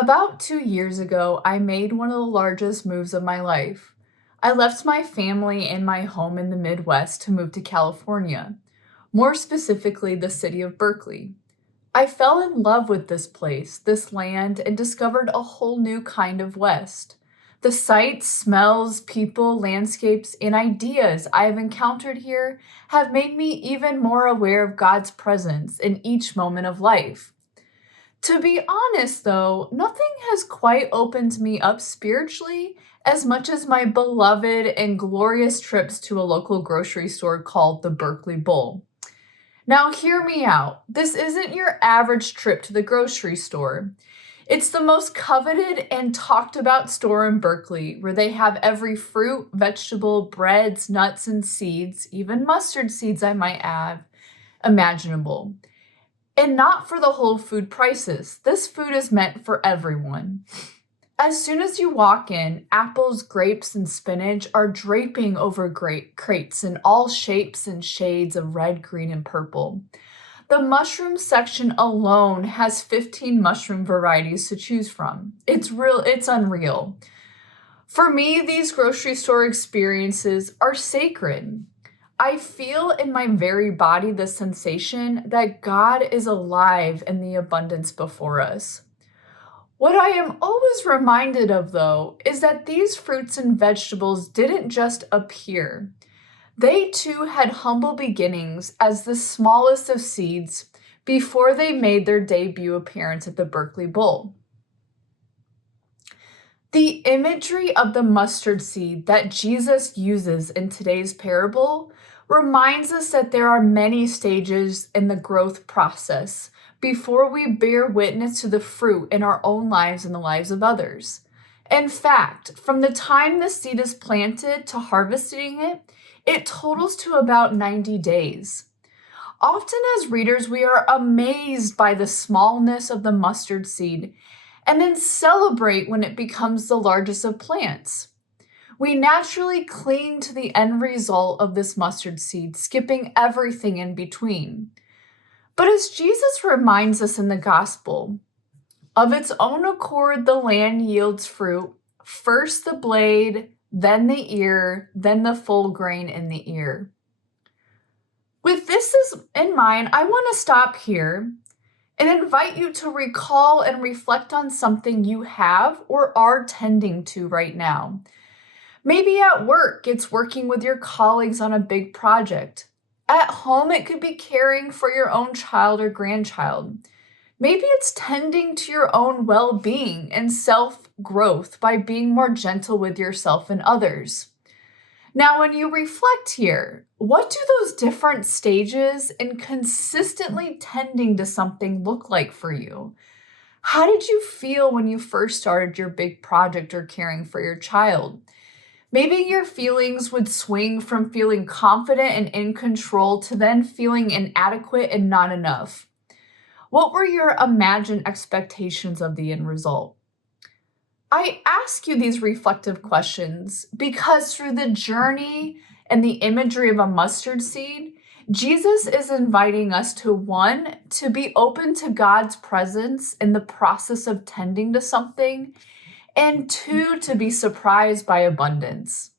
About 2 years ago, I made one of the largest moves of my life. I left my family and my home in the Midwest to move to California, more specifically, the city of Berkeley. I fell in love with this place, this land, and discovered a whole new kind of West. The sights, smells, people, landscapes, and ideas I have encountered here have made me even more aware of God's presence in each moment of life. To be honest, though, nothing has quite opened me up spiritually as much as my beloved and glorious trips to a local grocery store called the Berkeley Bowl. Now, hear me out. This isn't your average trip to the grocery store. It's the most coveted and talked about store in Berkeley, where they have every fruit, vegetable, breads, nuts, and seeds, even mustard seeds, I might add, imaginable. And not for the whole food prices. This food is meant for everyone. As soon as you walk in, apples, grapes, and spinach are draping over crates in all shapes and shades of red, green, and purple. The mushroom section alone has 15 mushroom varieties to choose from. It's unreal. For me, these grocery store experiences are sacred. I feel in my very body the sensation that God is alive in the abundance before us. What I am always reminded of, though, is that these fruits and vegetables didn't just appear. They too had humble beginnings as the smallest of seeds before they made their debut appearance at the Berkeley Bowl. The imagery of the mustard seed that Jesus uses in today's parable reminds us that there are many stages in the growth process before we bear witness to the fruit in our own lives and the lives of others. In fact, from the time the seed is planted to harvesting it, it totals to about 90 days. Often as readers, we are amazed by the smallness of the mustard seed and then celebrate when it becomes the largest of plants. We naturally cling to the end result of this mustard seed, skipping everything in between. But as Jesus reminds us in the gospel, of its own accord the land yields fruit, first the blade, then the ear, then the full grain in the ear. With this in mind, I want to stop here and invite you to recall and reflect on something you have or are tending to right now. Maybe at work, it's working with your colleagues on a big project. At home, it could be caring for your own child or grandchild. Maybe it's tending to your own well-being and self-growth by being more gentle with yourself and others. Now, when you reflect here, what do those different stages in consistently tending to something look like for you? How did you feel when you first started your big project or caring for your child? Maybe your feelings would swing from feeling confident and in control to then feeling inadequate and not enough. What were your imagined expectations of the end result? I ask you these reflective questions because through the journey and the imagery of a mustard seed, Jesus is inviting us to, one, to be open to God's presence in the process of tending to something, and two, to be surprised by abundance.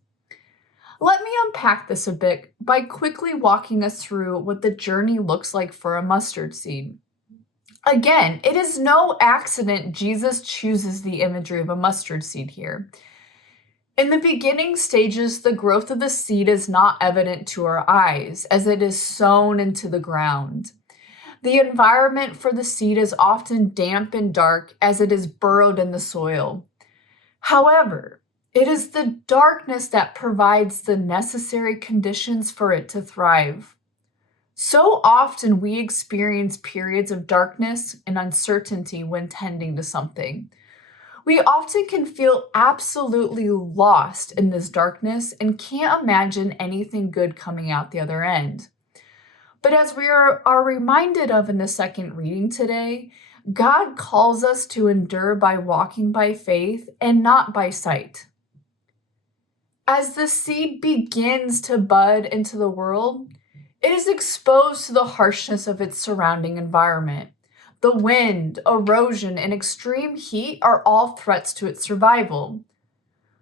Let me unpack this a bit by quickly walking us through what the journey looks like for a mustard seed. Again, it is no accident Jesus chooses the imagery of a mustard seed here. In the beginning stages, the growth of the seed is not evident to our eyes as it is sown into the ground. The environment for the seed is often damp and dark as it is burrowed in the soil. However, it is the darkness that provides the necessary conditions for it to thrive. So often we experience periods of darkness and uncertainty when tending to something. We often can feel absolutely lost in this darkness and can't imagine anything good coming out the other end. But as we are reminded of in the second reading today, God calls us to endure by walking by faith and not by sight. As the seed begins to bud into the world, it is exposed to the harshness of its surrounding environment. the wind, erosion, and extreme heat are all threats to its survival.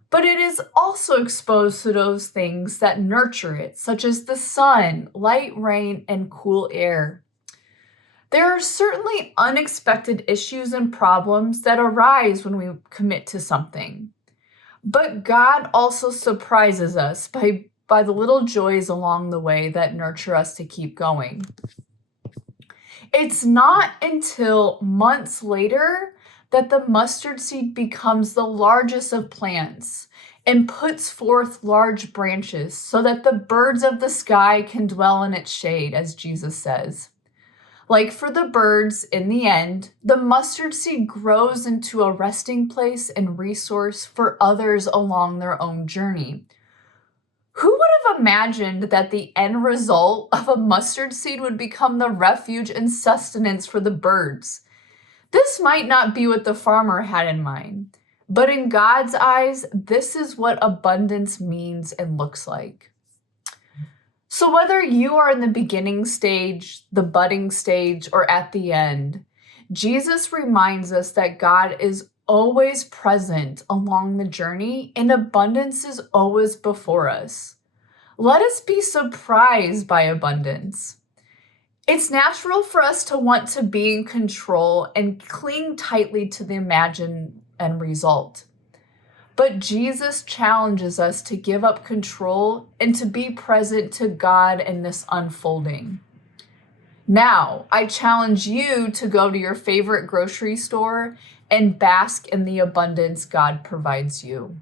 But it is also exposed to those things that nurture it, such as the sun, light rain, and cool air. There are certainly unexpected issues and problems that arise when we commit to something. But God also surprises us by the little joys along the way that nurture us to keep going. It's not until months later that the mustard seed becomes the largest of plants and puts forth large branches so that the birds of the sky can dwell in its shade, as Jesus says. Like for the birds, in the end, the mustard seed grows into a resting place and resource for others along their own journey. Who would have imagined that the end result of a mustard seed would become the refuge and sustenance for the birds? This might not be what the farmer had in mind, but in God's eyes, this is what abundance means and looks like. So whether you are in the beginning stage, the budding stage, or at the end, Jesus reminds us that God is always present along the journey and abundance is always before us. Let us be surprised by abundance. It's natural for us to want to be in control and cling tightly to the imagined end result. But Jesus challenges us to give up control and to be present to God in this unfolding. Now, I challenge you to go to your favorite grocery store and bask in the abundance God provides you.